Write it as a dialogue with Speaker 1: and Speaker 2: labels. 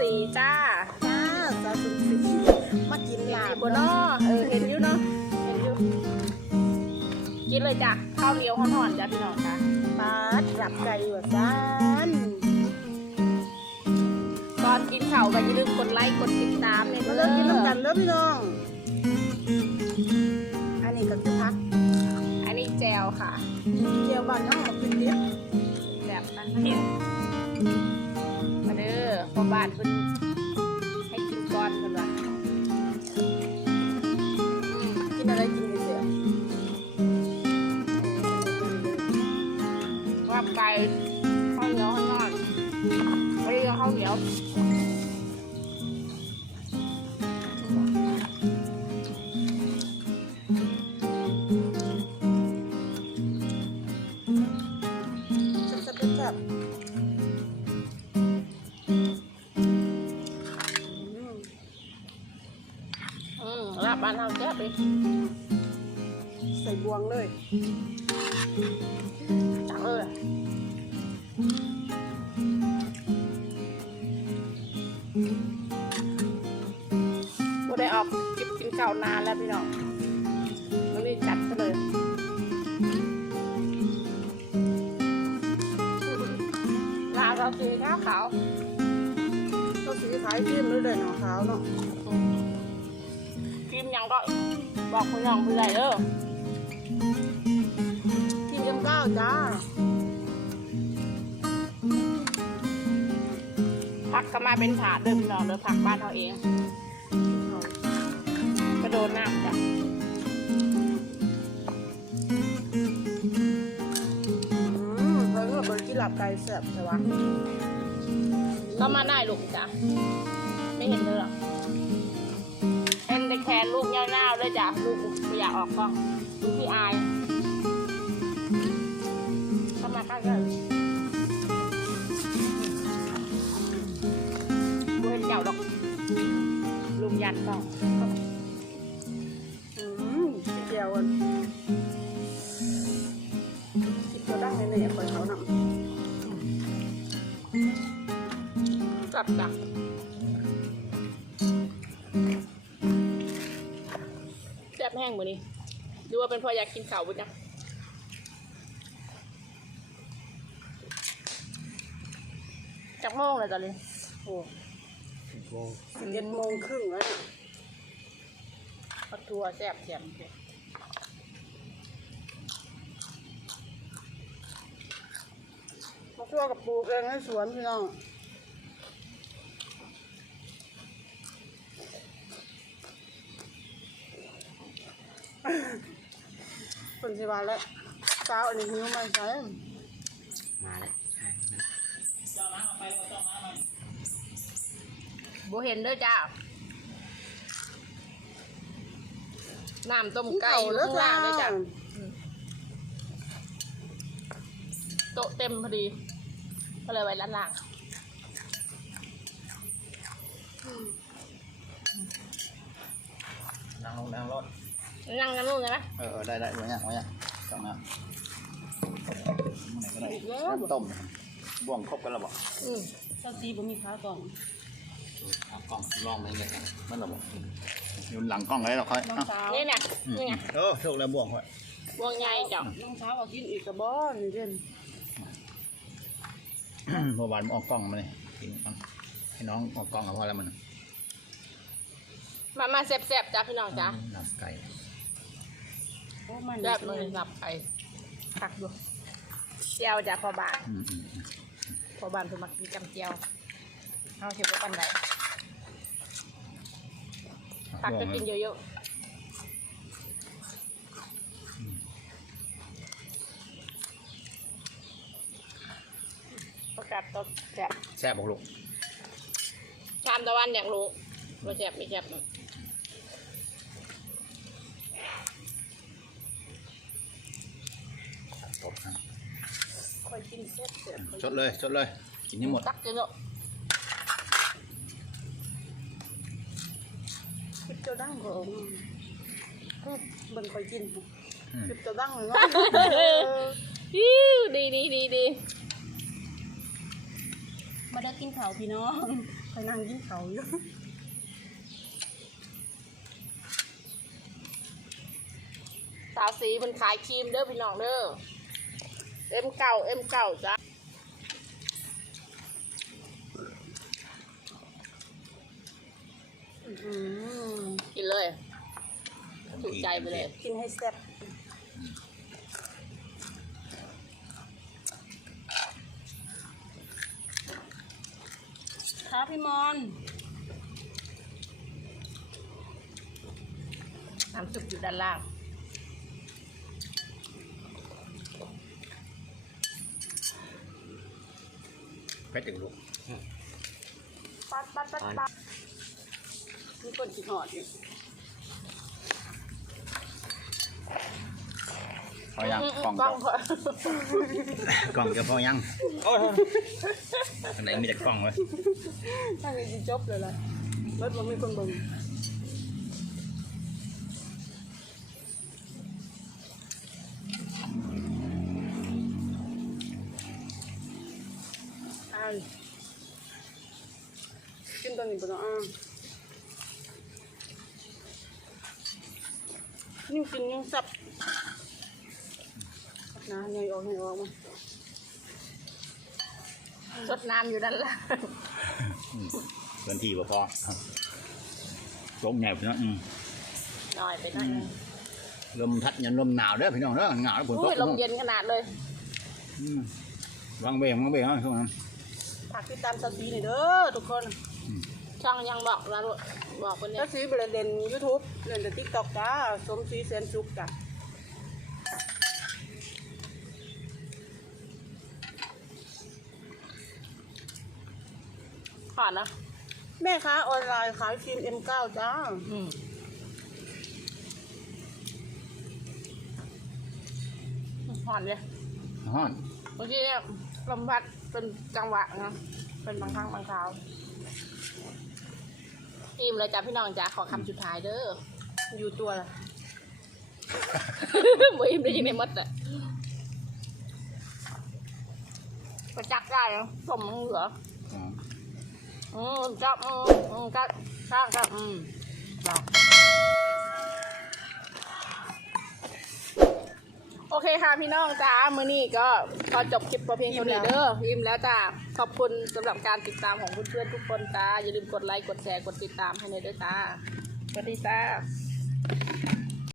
Speaker 1: สีจ้า
Speaker 2: จ้าสาวสุนทรีมากิน
Speaker 1: เห็น
Speaker 2: ลา
Speaker 1: อบยู่บนนอเออเห็นอยู่เนาะเห็นอยู่กินเลยจ้ะข้าวเหนียวห่อนๆจ้ะพี่น้องจ้ะ
Speaker 2: ปาดหลับไก่ว่าซาน
Speaker 1: ก่อนกินข้าวก็อย่าลืมกดไลค์กดติดตามเนี่ย
Speaker 2: มา
Speaker 1: เด้
Speaker 2: เริ่
Speaker 1: อ
Speaker 2: มกินน้ำกันเด้อพี่น้อง อันนี้ก็คือพัก
Speaker 1: อันนี้แจวค่ะ
Speaker 2: เจียวบ้านน้องมากินดิบ
Speaker 1: แบบนั้นเห็นมาเด้ อพ่อบ้านเพิ่นให้กินก้อนเพิ่นว่า
Speaker 2: กินอะไรกินาบบ้า
Speaker 1: นเราแซ่บเลย
Speaker 2: ใส่บวงเลย
Speaker 1: จังเลยบ่ได้ออกคลิปกินข้าวนานแล้วพี่น้องวันนี้จัดซะเลยลาเราสีขาวขาว
Speaker 2: ก็สีขายจิ้มเลยเด้อเนาะขาวเนาะ
Speaker 1: ยังก็บอกพี่น้องพี่ใหญ่เด้อ
Speaker 2: กินยำก้าวจ้า
Speaker 1: ผักก็มาเป็นถาดเดิมเน้องเด้อผักบ้านเราเองกระโดดน้ำจ้ะ
Speaker 2: อืมเพิ่นก็บ่หลับไก่แซ่บใช่ปะ
Speaker 1: ก็มาได้ลูกจ้ะไม่เห็นเธอหรอ เลยจ้ะลูกไม่อยากออกกล้องลูกพี่อายเข้ามาใกล้กันดูเห็นเจ้าดอกลุมยันกล้อง
Speaker 2: อืมเจียวอันกินก็ได้ในๆคนเขานำ
Speaker 1: กลับจ้ะแซ่บ มือนี้ดูว่าเป็นเพออยากกินข้าวบุญจ้ะจากโมงเลยตอนนี้
Speaker 2: โอ้สิบเอ็ดโมงครึ่งแล้วเนี่ย
Speaker 1: ปลาทัวแซ่บแซ่บ
Speaker 2: มาคั่วกับปลูกเองในสวนพี่น้อง สิบาแล้วเช้าอันนี้หิวมาใช้
Speaker 3: มาเลย
Speaker 1: โบเห็นเด้อจ้าน้ำต้มไก่อยู่
Speaker 2: แล้ว
Speaker 1: ข้าง
Speaker 2: จ้า
Speaker 1: ล่างเด้อจ้าโต๊ะเต็มพอดี ก็เลยไว้ด้านล่าง
Speaker 3: นั่งลงนั่งรถ
Speaker 1: นั่งกันนู่นเลยไหม
Speaker 3: เออเออได้ได้ไว้ยังไว้ยังสองน้ำไหนก็ได้น้ำต้มบ่วงครบกันแล้วบอก
Speaker 1: อืม
Speaker 2: เจ้าตีบ่มีข้าวกล่อง
Speaker 3: เอากล้องลองไปเลยมันหรอบอกอยู่หลังกล้องเลยหรอค่อย
Speaker 2: น้อง
Speaker 3: เอ้า
Speaker 2: สาว
Speaker 1: นี่เนี่ยนี่ไง
Speaker 3: เออถูกแล้วบ่วงค่อย
Speaker 1: บวงใหญ่จ้ะ
Speaker 2: น้องสาวเอากินอีกกระบอกนี่เด่น
Speaker 3: เมื่อวานมันออกกล้องมาเลยกินเอาให้น้องออกกล้องกับพ่อแล้วมัน
Speaker 1: มามาแซ่บๆจ้าพี่น้องจ้า
Speaker 3: หนับไก่
Speaker 2: โอ้ มัน
Speaker 1: แซ่บเลยหลับไปผักดูเจียวจ้าพอบาน
Speaker 3: อืมอืมอืม
Speaker 1: พอบานเพิ่นมากินจำเจียวเอาเก็บไว้ปันไดผัก
Speaker 3: บ่ว
Speaker 1: จะ
Speaker 3: ง
Speaker 1: กินเยอะๆประกาศตดแซ่บ
Speaker 3: แซ่บบอกลูก
Speaker 1: ชามตะวันอยากรู้ว่าแซ่บไม่แซ่บมั้ง
Speaker 3: ตบนะ
Speaker 1: คอยกินแซ่บแซ่บ
Speaker 3: ชดเลยชดเลย กินให้หมด
Speaker 1: ตักเยอะ
Speaker 2: คลิปเจ้าดังก็อืมเบิ่งคอยกิน
Speaker 3: อืม
Speaker 2: คลิปเจ้าดังเลยเนาะ
Speaker 1: ๆอิ้วดีดีดีดี
Speaker 2: มาได้กินข้าวพี่น้องไปนั่งกินเขาอยู่
Speaker 1: สาวสีมันขายครีมเด้อพี่น้องเด้อ เอ็มเก่าเอ็มเก่าจ้ะ
Speaker 2: อื้อหือ
Speaker 1: กินเลย ถูกใจไปเลย
Speaker 2: กินให้แซ่บครับพี่มอน
Speaker 1: น้ำซุปอยู่ด้านล่าง
Speaker 3: ไปถึงลูก
Speaker 2: ปัดปัดปัดปัดมีคนจิตหอดอยู่
Speaker 3: พอยังกล่อง
Speaker 1: กล้อง
Speaker 3: กล่องจะพอยังโอ้ยอันไหนมีแต่กล่องไว้
Speaker 2: ถ้าเกิดจะจบเลยล่ะรถมันมีคนเบิ่ง กินยิ่งแซ่บนะยังออกยังออกมา
Speaker 1: สดน้ำอยู่ด้านล่าง
Speaker 3: พื้นที่บ่พอลงใหญ่พี่น้องอืม
Speaker 1: หน่อยไปหน่อย
Speaker 3: ลมทัดยันลมหนาวเด้อพี่น้องเด้อหนาวแล้วฝนต
Speaker 1: อุ้
Speaker 3: ก
Speaker 1: ยลมเย็นขนาดเลย
Speaker 3: อืมวางเบงวางเบงเอาช่วงนั้น
Speaker 2: ฝากติดตามสตีหน่อยเด้อทุกคน
Speaker 1: ช่องยังบอกแล้ว บอกคนเนี้
Speaker 2: ถ้ายสีประเด็นยูทูบเล่นแต่ทิกตอกจ้าสมศรีแสนสุขจ้ะ
Speaker 1: ผ่านนะ
Speaker 2: แม่ค้าออนไลน์ขายครีม M9 จ้า
Speaker 1: อืมผ่อนเลย
Speaker 3: ฮ้อน
Speaker 1: บางทีเนี่ยลมพัดเป็นจังหวะนะเป็นบางครั้งบางคราว อิ่มเลยจ้ะพี่น้องจ้ะขอคำสุดท้ายเด้อ
Speaker 2: อยู่ตัวละ
Speaker 1: บ่อิ่มได้ยังไงมดอะก็จักได้เนาะสมมันเหลือ
Speaker 3: อ๋อ
Speaker 1: อืมจับอืมอืมจับจับจับอืมจับ คค่ะพี่น้องจ้ามือนี้ก็พอจบคลิปประเพียงเท่านี้เด้อยิ้มแล้วจ้าขอบคุณสำหรับการติดตามของเพื่อนๆทุกคนจ้าอย่าลืมกดไลค์กดแชร์กดติดตามให้ในอยด้วยจ้าสวัสดีจ้า